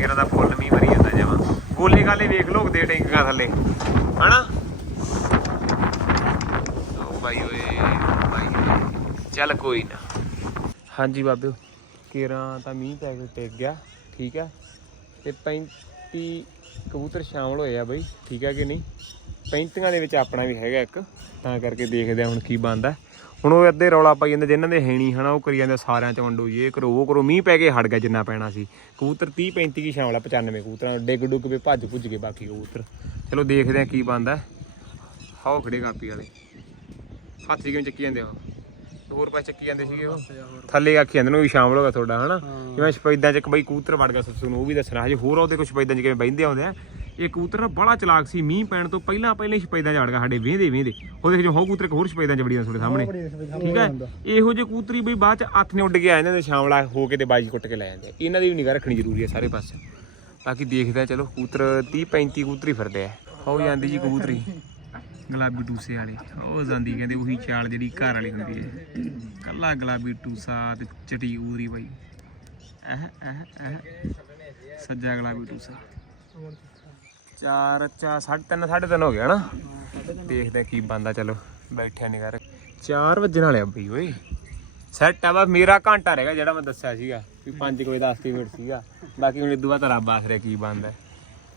ਇਹਨਾਂ ਦਾ ਫੁੱਲ ਮੀਂਹ ਮਰੀ ਜਾਂਦਾ ਜਾਵਾਂ। ਗੋਲੇ ਗਾਲੇ ਵੇਖ ਲੋਕ ਦੇ ਟੈਂਕਾਂ ਥੱਲੇ। ਹਨਾ ਓ ਬਾਈ ਓਏ ਬਾਈ ਓਏ ਚੱਲ ਕੋਈ ਨਾ। ਹਾਂਜੀ ਬਾਬਿਓ, ਕੇਰਾਂ ਤਾਂ ਮੀਂਹ ਪੈ ਕੇ ਟਿਕ ਗਿਆ, ਠੀਕ ਹੈ ਤੇ 35 ਕਬੂਤਰ ਸ਼ਾਮਲ ਹੋਏ ਆ ਬਈ, ਠੀਕ ਹੈ ਕਿ ਨਹੀਂ? 35 ਦੇ ਵਿੱਚ ਆਪਣਾ ਵੀ ਹੈਗਾ ਇੱਕ, ਤਾਂ ਕਰਕੇ ਦੇਖਦੇ ਆ ਹੁਣ ਕੀ ਬਣਦਾ। ਹੁਣ ਉਹ ਅੱਧੇ ਰੌਲਾ ਪਾਈ ਜਾਂਦੇ, ਜਿਨ੍ਹਾਂ ਦੇ ਹੈਣੀ ਹਨਾ, ਉਹ ਕਰੀ ਜਾਂਦੇ ਸਾਰਿਆਂ ਚ ਵੰਡੋ ਇਹ ਕਰੋ, ਉਹ ਕਰੋ, ਮੀਂਹ ਪੈ ਕੇ ਹਟ ਗਿਆ ਜਿੰਨਾ ਪੈਣਾ ਸੀ। ਕਬੂਤਰ 30 35 ਕੀ ਸ਼ਾਮਲ ਆ 95 ਕਬੂਤਰਾਂ ਡਿੱਗ ਡੁੱਗ ਕੇ ਭੱਜ ਭੁੱਜ ਗਏ ਬਾਕੀ ਕਬੂਤਰ। ਚਲੋ ਦੇਖਦੇ ਆ ਕੀ ਬਣਦਾ। ਹਾਓ ਖੜੇ ਕਾਪੀ ਵਾਲੇ। ਹੱਥ 'ਚ ਕਿਵੇਂ ਚੱਕੀ ਜਾਂਦੇ ਆ ਹੋਰ ਪਾਸੇ ਚੱਕੀ ਜਾਂਦੇ ਸੀਗੇ ਉਹ। ਥੱਲੇ ਆਖੀ ਜਾਂਦੇ ਨੇ ਵੀ ਸ਼ਾਮਲ ਹੋ ਗਿਆ ਤੁਹਾਡਾ ਹਨਾ? ਜਿਵੇਂ ਸਪੈਦਾਂ 'ਚ ਇੱਕ ਬਈ ਕਬੂਤਰ ਵੜ ਗਿਆ ਸੱਸੂ ਨੂੰ ਉਹ ਵੀ ਦੱਸਣਾ। ਹਜੇ ਹੋਰ ਉਹਦੇ ਕੁਝ ਸਪੈਦਾਂ 'ਚ ਕਿਵੇਂ ਬੈੰਦੇ ਆਉਂਦੇ ਆ? ਇਹ ਕਬੂਤਰ ਨਾ ਬੜਾ ਚਲਾਕ ਸੀ ਮੀਂਹ ਪੈਣ ਤੋਂ ਪਹਿਲਾਂ ਪਹਿਲਾਂ ਸਪੈਦਾਂ 'ਚ ਗਿਆ ਸਾਡੇ ਵੇਹਦੇ ਵੇਹਦੇ। ਉਹਦੇ ਜੋ ਹੋ ਕਬੂਤਰ ਇੱਕ ਹੋਰ ਸਪੈਦਾਂ 'ਚ ਵੜੀ ਜਾਂਦਾ ਤੁਹਾਡੇ ਸਾਹਮਣੇ। ਠੀਕ ਹੈ? ਇਹੋ ਜਿਹੇ ਕਬੂਤਰੀ ਬਈ ਬਾਅਦ 'ਚ ਹੱਥ ਨੇ ਉੱਡ ਕੇ ਆ ਜਾਂਦੇ ਨੇ ਸ਼ਾਮਲਾ ਹੋ ਕੇ ਤੇ ਬਾਜੀ ਕੁੱਟ ਕੇ ਲੈ ਜਾਂਦੇ ਇਹਨਾਂ ਦੀ ਵੀ ਨਿਗਾਹ ਰੱਖਣੀ ਜ਼ਰੂਰੀ ਹੈ ਸਾਰੇ ਪਾਸੇ। ਬਾਕੀ ਦੇਖਦੇ ਆ ਚਲੋ ਕਬੂਤਰ 30 35 ਕਬੂਤਰੀ ਫਿਰਦੇ ਆ। ਹੋ ਜਾਂਦੀ ਜੀ ਕਬੂਤਰੀ ਗੁਲਾਬੀ ਟੂਸੇ ਵਾਲੇ। ਉਹ ਜਾਂਦੀ ਕਹਿੰਦੇ ਉਹੀ ਚਾਲ ਜਿਹੜੀ ਘਰ ਵਾਲੀ ਹੁੰਦੀ ਹੈ। ਕੱਲਾ ਗੁਲਾਬੀ ਟੂਸਾ ਤੇ ਚਟੀ ਕਬੂਤਰੀ ਬਾਈ। ਇਹ ਇਹ ਇਹ ਸੱਜਾ ਗੁਲਾਬੀ ਟੂਸਾ। ਚਾਰ ਚਾ ਸਾਢੇ ਤਿੰਨ ਸਾਢੇ ਤਿੰਨ ਹੋ ਗਿਆ ਨਾ ਦੇਖਦੇ ਕੀ ਬੰਦਾ ਚਲੋ, ਬੈਠਿਆ ਨਹੀਂ ਕਰ 4 ਵਜਣ ਵਾਲੇ ਆ ਬਈ, ਓਏ। ਸੈੱਟ ਆ ਵਾ ਮੇਰਾ ਘੰਟਾ ਰਹੇਗਾ ਜਿਹੜਾ ਮੈਂ ਦੱਸਿਆ ਸੀਗਾ ਵੀ 5 ਵਜੇ ਦਾ 10 ਮਿੰਟ ਸੀਗਾ। ਬਾਕੀ ਹੁਣ ਇਦੋਂ ਬਾਅਦ ਤਾਂ ਰੱਬ ਆਖ ਰਿਹਾ ਕੀ ਬੰਦਾ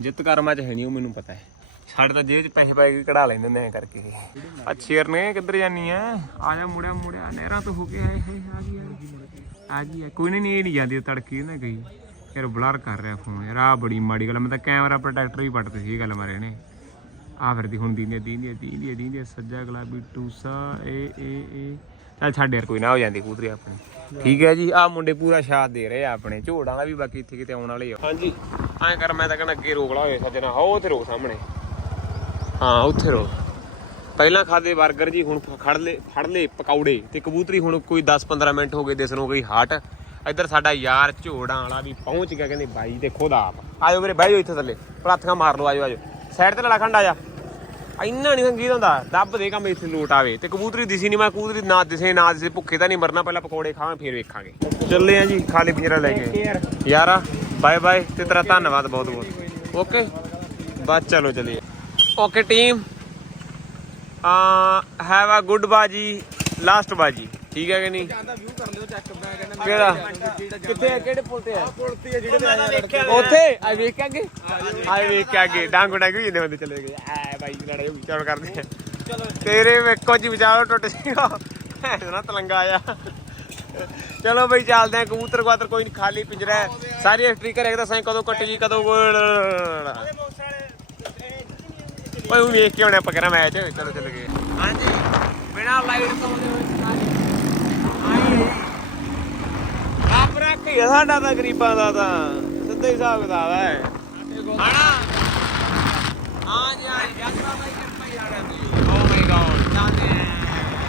ਜਿੱਤ ਕਰਮਾਂ ਚ ਹੈ ਨਹੀਂ ਉਹ, ਮੈਨੂੰ ਪਤਾ ਹੈ। ਸਾਡੇ ਤਾਂ ਜੇਬ 'ਚ ਪੈਸੇ ਪਾ ਕੇ ਕਢਾ ਲੈਂਦੇ ਨੇ ਐਂ ਕਰਕੇ। ਆ ਸ਼ੇਰ ਨੇ ਕਿੱਧਰ ਜਾਨੀ ਆ? ਆ ਜਾ ਮੁੜਿਆ ਮੁੜਿਆ। ਨਹਿਰਾਂ ਤੋਂ ਹੋ ਕੇ ਆਏ ਹੈ ਆ ਗਈ ਆ। ਗਈ ਆ। ਕੋਈ ਨਹੀਂ ਇਹ ਨਹੀਂ ਜਾਂਦੀ ਤੜਕੀ ਨਾ ਗਈ ਯਾਰ ਬਲਰ ਕਰ ਰਿਹਾ ਫੋਨ ਯਾਰ ਆ ਬੜੀ ਮਾੜੀ ਗੱਲ ਮੈਂ ਤਾਂ ਕੈਮਰਾ ਪ੍ਰੋਟੈਕਟਰ ਵੀ ਪੱਟਦੇ ਸੀ ਇਹ ਗੱਲ ਮਾਰੇ ਨੇ। ਆ ਫਿਰਦੀ ਹੁਣ ਦੀਂਦੀਆਂ ਦੀਂਦੀਆਂ ਦੀਂਦੀਆਂ ਦੀਂਦੀਆਂ ਸੱਜਾ ਗੁਲਾਬੀ ਟੂਸਾ ਇਹ ਇਹ ਇਹ ਚੱਲ ਛੱਡ ਯਾਰ ਕੋਈ ਨਾ ਹੋ ਜਾਂਦੀ ਕੂਤਰੀ ਆਪਣੀ। ਠੀਕ ਹੈ ਜੀ ਆ ਮੁੰਡੇ ਪੂਰਾ ਸਾਥ ਦੇ ਰਹੇ ਆ ਆਪਣੇ। ਝੋੜਾਂ ਦਾ ਵੀ ਬਾਕੀ ਇੱਥੇ ਕਿਤੇ ਆਉਣ ਵਾਲੇ ਆ। ਹਾਂਜੀ। ਐਂ ਕਰ ਮੈਂ ਤਾਂ ਕਹਿੰਦਾ ਅੱਗੇ ਰੋਕ ਲਾ ਹੋਏ ਸੱਜਣਾ। ਹੋ ਉੱਥੇ ਰੋ ਸਾਹਮਣੇ। ਹਾਂ ਉੱਥੇ ਰੋ ਪਹਿਲਾਂ ਖਾਦੇ 버ਗਰ ਜੀ ਹੁਣ ਖੜ ਲੈ ਫੜ ਲੈ ਪਕੌੜੇ ਤੇ ਕਬੂਤਰੀ ਹੁਣ ਕੋਈ 10-15 ਮਿੰਟ ਹੋ ਗਏ ਦਿਸ ਨੂੰ ਗਈ ਹਾਟ। ਇੱਧਰ ਸਾਡਾ ਯਾਰ ਝੋੜਾਂ ਵਾਲਾ ਵੀ ਪਹੁੰਚ ਗਿਆ ਕਹਿੰਦੇ ਬਾਈ ਤੇ ਖੁਦ ਆਪ। ਆਜੋ ਵੀਰੇ ਬਹਿ ਜਾਓ ਇੱਥੇ ਥੱਲੇ। ਪਲਾਥੀਆਂ ਮਾਰ ਲਓ ਆਜੋ ਆਜੋ। ਸਾਈਡ ਤੇ ਲੜਾ ਖੰਡ ਆ ਜਾ। ਇੰਨਾ ਨਹੀਂ ਸੰਗੀਤ ਹੁੰਦਾ। ਦੱਬ ਦੇ ਕੰਮ ਇੱਥੇ ਲੋਟ ਆਵੇ। ਤੇ ਕਬੂਤਰੀ ਦਿਸੀ ਨਹੀਂ ਮੈਂ ਕਬੂਤਰੀ ਨਾ ਦਿਸੇ ਨਾ ਦਿਸੇ ਭੁੱਖੇ ਤਾਂ ਨਹੀਂ ਮਰਨਾ। ਪਹਿਲਾਂ ਪਕੌੜੇ ਖਾਵਾਂ ਫੇਰ ਵੇਖਾਂਗੇ। ਚੱਲੇ ਆ ਜੀ ਖਾਲੀ ਪਿੰਜਰਾ ਲੈ ਕੇ। ਯਾਰਾ। ਬਾਏ ਬਾਏ ਤੇ ਤੇਰਾ ਧੰਨਵਾਦ ਬਹੁਤ ਬਹੁਤ ਓਕੇ? ਬਸ ਚਲੋ ਚਲੀਏ। ਓਕੇ ਟੀਮ ਆ ਹੈਵ ਅ ਗੁੱਡ ਬਾਜੀ ਲਾਸਟ ਬਾਜੀ ਠੀਕ ਹੈ ਕਿ ਨਹੀਂ? ਜਾਂਦਾ ਵਿਊ ਕਰ ਲਿਓ ਚੈੱਕ ਮੈਂ ਕਹਿੰਦਾ ਕਿਹੜਾ ਕਿੱਥੇ ਆ ਕਿਹੜੇ ਪੁਲ ਤੇ ਆ? ਪੁਲ ਤੇ ਆ ਜਿਹੜੇ ਉੱਥੇ। ਆ ਵੇਖ ਕੇ ਅੱਗੇ? ਆ ਵੇਖ ਕੇ ਅੱਗੇ। ਡਾਂਗੋ ਡਾਂਗੋ ਜਿੰਨੇ ਬੰਦੇ ਚਲੇ ਗਏ। ਐ ਬਾਈ ਲੜਾਈ ਹੋ ਗਈ ਚੱਲ ਕਰਦੇ ਆ। ਚਲੋ। ਤੇਰੇ ਵੇਖੋ ਜੀ ਵਿਚਾਰੋ ਟੁੱਟ ਸੀਗਾ ਨਾ ਤਲੰਗਾ ਆਇਆ ਚਲੋ ਬਈ ਚੱਲਦੇ ਆ। ਕਬੂਤਰ ਕਬੂਤਰ ਕੋਈ ਨਹੀਂ ਖਾਲੀ ਪਿੰਜਰਾ ਹੈ। ਸਾਰੀ ਹਿਸਟਰੀ ਕਰੇ ਤਾਂ ਸਾਂ ਕਦੋਂ ਕੱਟ ਜੀ ਕਦੋਂ ਓਏ ਉਹ ਵੇਖ ਕੇ ਆਉਣੇ ਆਪਾਂ ਕਰਾਂ ਮੈਚ ਚਲੋ ਚਲ ਗਏ। ਹਾਂਜੀ। ਬਿਨਾ ਲਾਈਟ ਤੋਂ ਆਈ ਆਪ ਰੱਖ ਹੀ ਆ ਸਾਡਾ ਤਾਂ ਗਰੀਬਾਂ ਦਾ ਤਾਂ। ਸਿੱਧਾ ਹੀ ਹਿਸਾਬ ਕਿਤਾਬ ਹੈ। ਹਣਾ? ਹਾਂ ਜੀ ਹਾਂ ਜੀ। ਬਾਈ ਕਿਰਪਾ ਆ ਰਹੀ ਓ ਮਾਈ ਗॉड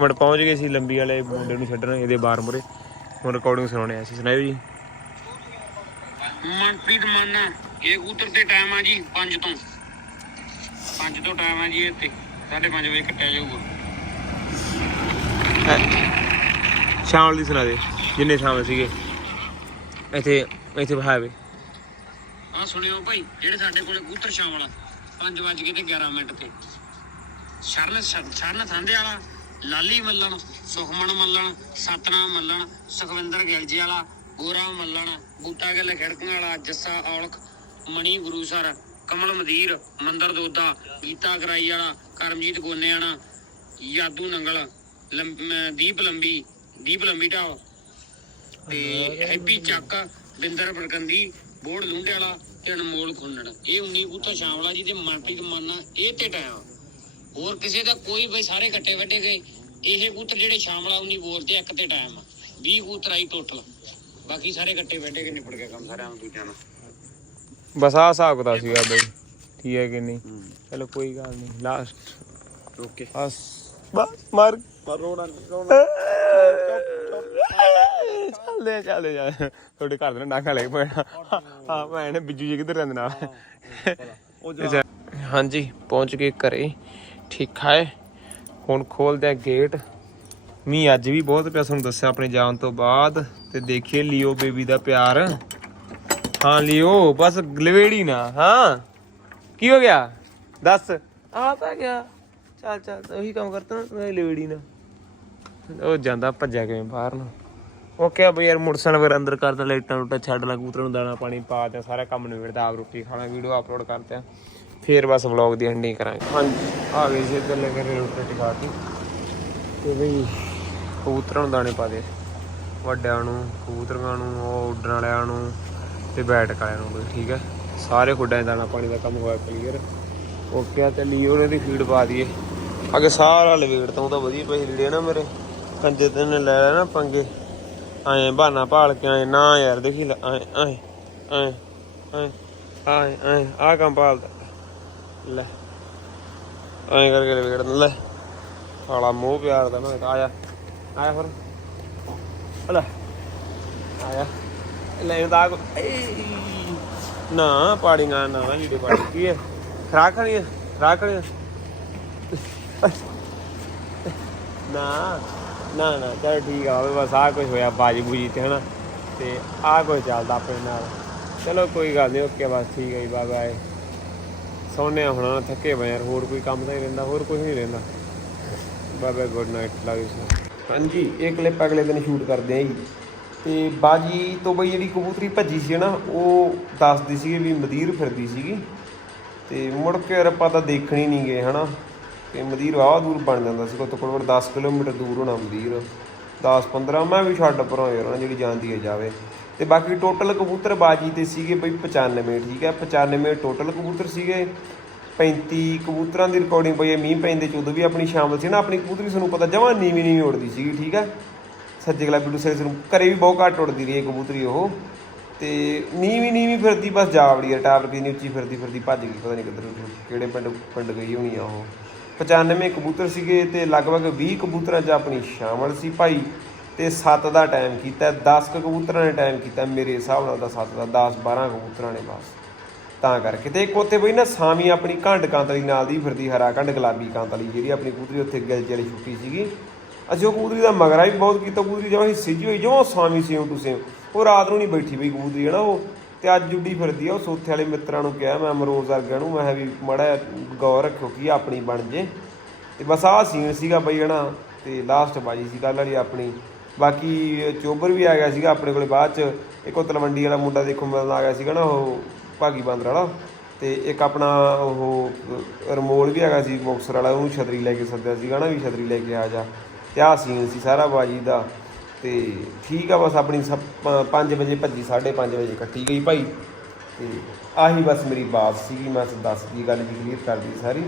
ਹੁਣ ਪਹੁੰਚ ਗਏ ਸੀ ਲੰਬੀ ਵਾਲੇ ਮੁੰਡੇ ਨੂੰ ਛੱਡਣ ਇਹਦੇ ਬਾਰ ਮੁਰੇ। ਹੁਣ ਰਿਕਾਰਡਿੰਗ ਸੁਣਾਉਣੇ ਆ ਸੀ ਸੁਣਾਇਓ ਜੀ। ਮਨਪ੍ਰੀਤ ਮਾਨਾ ਇਹ ਤੇ ਟਾਈਮ ਆ ਜੀ 5 ਤੋਂ। 5 ਤੋਂ ਟਾਈਮ ਆ ਜੀ ਤੇ 5:30 ਵਜੇ ਕੱਟਿਆ ਜਾਊਗਾ। ਸ਼ਾਮ ਦੀ ਸੁਣਾ ਦੇ ਜਿੰਨੇ ਸ਼ਾਮ ਸੀਗੇ? ਇੱਥੇ ਇੱਥੇ ਬਹਾਵੇ ਆ ਸੁਣਿਓ ਭਾਈ ਜਿਹੜੇ ਸਾਡੇ ਕੋਲੇ ਕਬੂਤਰ ਸ਼ਾਮ ਵਾਲਾ 5 ਵਜ ਤੇ 11 ਮਿੰਟ ਤੇ। ਸ਼ਰਨ ਸ਼ਰਨ ਥਾਂਦੇ ਵਾਲਾ ਲਾਲੀ ਮੱਲਣ ਸੁਖਮਣ ਮੱਲਣ ਸਤਨਾਮ ਮੱਲਣ ਸੁਖਵਿੰਦਰ ਗਿਲਜੇ ਵਾਲਾ ਗੋਰਾ ਮੱਲਣ ਬੂਟਾ ਗਿੱਲ ਖਿੜਕਣ ਵਾਲਾ ਜੱਸਾ ਔਲਖ ਮਣੀ ਗੁਰੂਸਰ ਕਮਲ ਮਦੀਰ ਮੰਦਰ ਦੋਦਾ ਗੀਤਾ ਗਰਾਈ ਵਾਲਾ ਕਰਮਜੀਤ ਗੋਨੇ ਵਾਲਾ ਯਾਦੂ ਨੰਗਲ ਦੀਪ ਲੰਬੀ ਦੀਪ ਲੰਬੀ ਢਾਲ ਤੇ ਹੈਪੀ ਚੱਕ ਬਿੰਦਰ ਬਰਕੰਦੀ ਬੋੜ ਲੁੰਡੇ ਵਾਲਾ ਤੇ ਅਨਮੋਲ ਖੁੰਨੜ। ਇਹ 19 ਕਬੂਤਰ ਸ਼ਾਮਲਾ ਜੀ ਤੇ ਮਨਪ੍ਰੀਤ ਮਾਨਾ ਇਹ ਤੇ ਟਾਈਮ। ਹੋਰ ਕਿਸੇ ਦਾ ਕੋਈ ਬਈ ਸਾਰੇ ਇਕੱਠੇ ਵੱਡੇ ਗਏ ਇਹ ਕਬੂਤਰ ਜਿਹੜੇ ਸ਼ਾਮਲਾ 19 ਬੋਲ ਤੇ ਇੱਕ ਤੇ ਟਾਈਮ ਆ। 20 ਕਬੂਤਰ ਆਈ ਟੋਟਲ। ਬਾਕੀ ਸਾਰੇ ਇਕੱਠੇ ਵੱਡੇ ਕੇ ਨਿਪੜ ਗਿਆ ਕੰਮ ਸਾਰਿਆਂ ਨੂੰ ਦੂਜਿਆਂ ਨੂੰ। ਬਸ ਆ ਹਿਸਾਬ ਕਿਤਾਬ ਸੀਗਾ ਬਈ ਠੀਕ ਹੈ ਕਿ ਨਹੀਂ? ਚਲੋ ਕੋਈ ਗੱਲ ਨਹੀਂ ਲਾਸਟ ਓਕੇ ਬਸ ਬਸ ਮਾਰ। ਪਰ ਰੋਣਾ ਰੋਣਾ ਚੱਲਦੇ ਚੱਲਦੇ ਜਾ ਤੁਹਾਡੇ ਘਰ ਦੇ ਨਾਕਾ ਲੈ ਕੇ ਪੈਣਾ ਹਾਂ ਮੈਂ ਨੇ ਬਿੱਜੂ ਜੀ ਕਿੱਧਰ ਰਹਿੰਦੇ ਨਾਲ? ਹਾਂਜੀ ਪਹੁੰਚ ਗਏ ਘਰੇ। ਠੀਕ ਹੈ ਹੁਣ ਖੋਲਦੇ ਆ ਗੇਟ ਮੀਂਹ ਅੱਜ ਵੀ ਬਹੁਤ ਪਿਆ ਤੁਹਾਨੂੰ ਦੱਸਿਆ ਆਪਣੇ ਜਾਣ ਤੋਂ ਬਾਅਦ। ਤੇ ਦੇਖੀਏ ਲਿਓ ਬੇਬੀ ਦਾ ਪਿਆਰ। ਹਾਂ ਲਿਓ ਬਸ ਲਵੇੜੀ ਨਾ ਹਾਂ। ਕੀ ਹੋ ਗਿਆ? ਦੱਸ। ਆ ਤਾਂ ਗਿਆ। ਚੱਲ ਚੱਲ ਉਹੀ ਕੰਮ ਕਰਤਾ ਨਾ ਮੈਂ ਲਵੇੜੀ ਨਾ। ਉਹ ਜਾਂਦਾ ਭੱਜਿਆ ਕਿਵੇਂ ਬਾਹਰ ਨੂੰ। ਕਿਹਾ ਬਈ ਯਾਰ ਮੋਟਰਸਾਈਕਲ ਵਗੈਰਾ ਅੰਦਰ ਕਰਦਾ ਲਾਈਟਾਂ ਲੂਟਾਂ ਛੱਡ ਲਾ ਕਬੂਤਰਾਂ ਨੂੰ ਦਾਣਾ ਪਾਣੀ ਪਾ ਤੇ ਸਾਰਾ ਕੰਮ ਨਿਬੜਦਾ ਆਪ ਰੋਟੀ ਖਾਣਾ ਵੀਡੀਓ ਅਪਲੋਡ ਕਰਦੇ ਆ। ਫੇਰ ਬਸ ਵਲੌਗ ਦੀ ਐਂਡਿੰਗ ਕਰਾਂਗੇ। ਹਾਂਜੀ। ਆ ਗਏ ਸੀ ਇੱਧਰ ਲੈ ਕੇ ਰੋਟੀ ਖਾ ਕੇ। ਤੇ ਬਈ ਕਬੂਤਰਾਂ ਨੂੰ ਦਾਣੇ ਪਾ ਦੇ। ਵੱਡਿਆਂ ਨੂੰ ਕਬੂਤਰਾਂ ਨੂੰ ਉਹ ਉੱਡਣ ਵਾਲਿਆਂ ਨੂੰ। ਤੇ ਬੈਠਕ ਵਾਲਿਆਂ ਨੂੰ ਬਈ ਠੀਕ ਹੈ ਸਾਰੇ ਖੁੱਡਾਂ 'ਚ ਦਾਣਾ ਪਾਣੀ ਦਾ ਕੰਮ ਹੋਇਆ ਕਲੀਅਰ ਓਕੇ ਆ ਤੇ ਲੀਓ ਨੇ ਦੀ ਫੀਡ ਪਾ ਦਈਏ। ਅੱਗੇ ਸਾਰਾ ਲਵੇੜ ਤੋਂ ਤਾਂ ਵਧੀਆ ਪੈਸੇ ਲੀੜੇ ਨਾ ਮੇਰੇ। ਕੰਜੇ ਤੇ ਨੇ ਲੈ ਲਿਆ ਨਾ ਪੰਗੇ। ਐਂ ਬਹਾਨਾ ਭਾਲ ਕੇ ਐਂ ਨਾ ਯਾਰ ਦੇਖੀ ਲੈ, ਐਂ ਐਂ ਐਂ ਐਂ ਐਂ ਐਂ ਆ ਕੰਮ ਭਾਲਦਾ। ਲੈ ਐਂ ਕਰਕੇ ਲਵੇੜ ਲੈ। ਸਾਲਾ ਮੋਹ ਪਿਆਰ ਦਾ ਨਾ ਆਇਆ ਆਇਆ ਫਿਰ। ਲੈ ਆਇਆ। ਲੈ ਨਾ ਪਾੜੀਆਂ ਨਾ ਨਾ ਜਿਹੜੇ ਪਾੜੀ ਕੀ ਹੈ? ਖਰਾਕ ਖਾਣੀ ਖਰਾਕ ਖਾਣੀ ਨਾ ਨਾ ਨਾ, ਚਲ ਠੀਕ ਆ ਵੇ ਬਸ ਆ ਕੁਝ ਹੋਇਆ, ਬਾਜੀ ਬੂਜੀ ਤੇ ਹਨਾ? ਤੇ ਆ ਕੁਝ ਚੱਲਦਾ ਆਪਣੇ ਨਾਲ। ਚਲੋ, ਕੋਈ ਗੱਲ ਨਹੀਂ, ਓਕੇ, ਬਸ ਠੀਕ ਹੈ ਜੀ, ਬਾਏ ਬਾਏ। ਸੋਨੇ ਹੁਣ ਥੱਕੇ ਪਏ ਯਾਰ, ਹੋਰ ਕੋਈ ਕੰਮ ਤਾਂ ਹੀ ਰਹਿੰਦਾ, ਹੋਰ ਕੁਝ ਨਹੀਂ ਰਹਿੰਦਾ। Bye bye, good night love you ਹਾਂਜੀ, ਇਹ ਕਲਿੱਪ ਅਗਲੇ ਦਿਨ ਸ਼ੂਟ ਕਰਦੇ ਆਂ ਜੀ। ਤੇ ਬਾਜੀ ਤੋਂ ਬਈ ਜਿਹੜੀ ਕਬੂਤਰੀ ਭੱਜੀ ਸੀ ਨਾ, ਉਹ ਦੱਸਦੀ ਸੀ ਵੀ ਮਦੀਰ ਫਿਰਦੀ ਸੀਗੀ। ਤੇ ਮੁੜ ਕੇ ਯਾਰ ਆਪਾਂ ਤਾਂ ਦੇਖਣੀ ਨਹੀਂ ਗਏ, ਹਨਾ। ਤੇ ਮਦੀਰ ਆਹ ਦੂਰ ਬਣ ਜਾਂਦਾ ਸੀ ਕੋਲ ਕੋਲ 10 ਕਿਲੋਮੀਟਰ ਦੂਰ ਹੋਣਾ ਮਦੀਰ। 10 15 ਮੈਂ ਵੀ ਛੱਡ ਪਰਾਂ ਯਾਰ ਨਾ ਜਿਹੜੀ ਜਾਂਦੀ ਹੈ ਜਾਵੇ। ਤੇ ਬਾਕੀ ਟੋਟਲ ਕਬੂਤਰ ਬਾਜੀ ਤੇ ਸੀਗੇ ਬਈ 95 ਠੀਕ ਹੈ 95 ਟੋਟਲ ਕਬੂਤਰ ਸੀਗੇ। 35 ਕਬੂਤਰਾਂ ਦੀ ਰਿਕਾਰਡਿੰਗ ਪਈ ਹੈ ਮੀਂਹ ਪੈਂਦੇ ਚ, ਉਦੋਂ ਵੀ ਆਪਣੀ ਸ਼ਾਮਲ ਸੀ ਨਾ, ਆਪਣੀ ਕਬੂਤਰੀ ਸਾਨੂੰ ਪਤਾ ਜਮਾਂ ਨੀਵੀਂ ਨੀਵੀਂ ਉੜਦੀ ਸੀਗੀ, ਠੀਕ ਹੈ ਸੱਜੇ ਗਲਾ ਬਿੱਡੂ ਸਿਰ ਨੂੰ। ਘਰੇ ਵੀ ਬਹੁਤ ਘੱਟ ਉੜਦੀ ਰਹੀ ਹੈ ਕਬੂਤਰੀ ਉਹ। ਤੇ ਨੀਵੀਂ ਨੀਵੀਂ ਫਿਰਦੀ ਬਸ ਜਾਵੜੀ ਆ ਟਾਵਰ ਦੀ ਉੱਚੀ ਫਿਰਦੀ ਫਿਰਦੀ ਭੱਜ ਗਈ ਪਤਾ ਨਹੀਂ ਕਿੱਧਰ ਨੂੰ, ਕਿਹੜੇ ਪਿੰਡ ਪਿੰਡ ਗਈ ਹੋਣੀ ਆ ਉਹ। 95 ਕਬੂਤਰ ਸੀਗੇ ਤੇ ਲਗਭਗ 20 ਕਬੂਤਰਾਂ 'ਚ ਆਪਣੀ ਸ਼ਾਮਲ ਸੀ ਭਾਈ। ਤੇ 7 ਦਾ ਟਾਈਮ ਕੀਤਾ 10 ਕਬੂਤਰਾਂ ਨੇ ਟਾਈਮ ਕੀਤਾ ਮੇਰੇ ਹਿਸਾਬ ਨਾਲ ਤਾਂ 7 ਦਾ 10 12 ਕਬੂਤਰਾਂ ਨੇ ਬਸ। ਤਾਂ ਕਰਕੇ ਤੇ ਇੱਕ ਉੱਥੇ ਬਈ ਨਾ ਸਾਮੀ ਆਪਣੀ ਘੰਡ ਕਾਂਤਲੀ ਨਾਲ ਦੀ ਫਿਰਦੀ ਹਰਾ ਘੰਡ ਗੁਲਾਬੀ ਕਾਂਤਲੀ ਜਿਹੜੀ ਆਪਣੀ ਕਬੂਤਰੀ ਉੱਥੇ ਗਿਲ ਵਾਲੀ ਛੁੱਟੀ ਸੀਗੀ। ਅਸੀਂ ਉਹ ਕਬੂਤਰੀ ਦਾ ਮਗਰਾ ਵੀ ਬਹੁਤ ਕੀਤਾ, ਕਬੂਤਰੀ ਜਮਾਂ ਹੀ ਸਿੱਜੀ ਹੋਈ ਜਮਾਂ ਸਾਮੀ ਸੀ ਤੁਸੀਂ ਉਹ ਰਾਤ ਨੂੰ ਨਹੀਂ ਬੈਠੀ ਬਈ ਕਬੂਤਰੀ ਹੈ ਨਾ ਉਹ, ਤੇ ਅੱਜ ਉੱਡੀ ਫਿਰਦੀ ਆ, ਉਹ ਸੋਥੇ ਵਾਲੇ ਮਿੱਤਰਾਂ ਨੂੰ ਕਿਹਾ, ਮੈਂ ਅਮਰੋਜ਼ ਵਰਗਿਆਂ ਨੂੰ, ਮੈਂ ਵੀ ਮੜਾ ਗੌਰ ਰੱਖਿਓ ਕੀ ਆਪਣੀ ਬਣ ਜੇ। ਤੇ ਬਸ ਆਹ ਸੀਨ ਸੀਗਾ ਬਈ, ਹਨਾ, ਤੇ ਲਾਸਟ ਬਾਜੀ ਸੀ ਕੱਲ੍ਹ ਵਾਲੀ ਆਪਣੀ। ਬਾਕੀ ਚੋਬਰ ਵੀ ਆ ਗਿਆ ਸੀਗਾ ਆਪਣੇ ਕੋਲੇ ਬਾਅਦ ਚ, ਇੱਕ ਉਹ ਤਲਵੰਡੀ ਵਾਲਾ ਮੁੰਡਾ ਦੇਖੋ ਮਿਲਣ ਆ ਗਿਆ ਸੀਗਾ ਨਾ, ਉਹ ਭਾਗੀ ਬਾਂਦਰ ਵਾਲਾ, ਤੇ ਇੱਕ ਆਪਣਾ ਉਹ ਰਮੋਲ ਵੀ ਹੈਗਾ ਸੀ ਬਾਕਸਰ ਵਾਲਾ, ਉਹਨੂੰ ਛਤਰੀ ਲੈ ਕੇ ਸੱਦਿਆ ਸੀਗਾ ਨਾ, ਵੀ ਛਤਰੀ ਲੈ ਕੇ ਆ ਜਾ। ਤੇ ਆਹ ਸੀਨ ਸੀ, ਸਾਰਾ ਬਾਜੀ ਦਾ। ਤੇ ਠੀਕ ਆ, ਬਸ ਆਪਣੀ 5 ਵਜੇ ਭੱਜੀ 5:30 ਵਜੇ ਕੱਟੀ ਗਈ ਭਾਈ। ਤੇ ਆਹੀ ਬਸ ਮੇਰੀ ਬਾਤ ਸੀਗੀ, ਮੈਂ ਦੱਸ ਦੀ ਗੱਲ ਜੀ ਕਲੀਅਰ ਕਰਦੀ ਸਾਰੀ।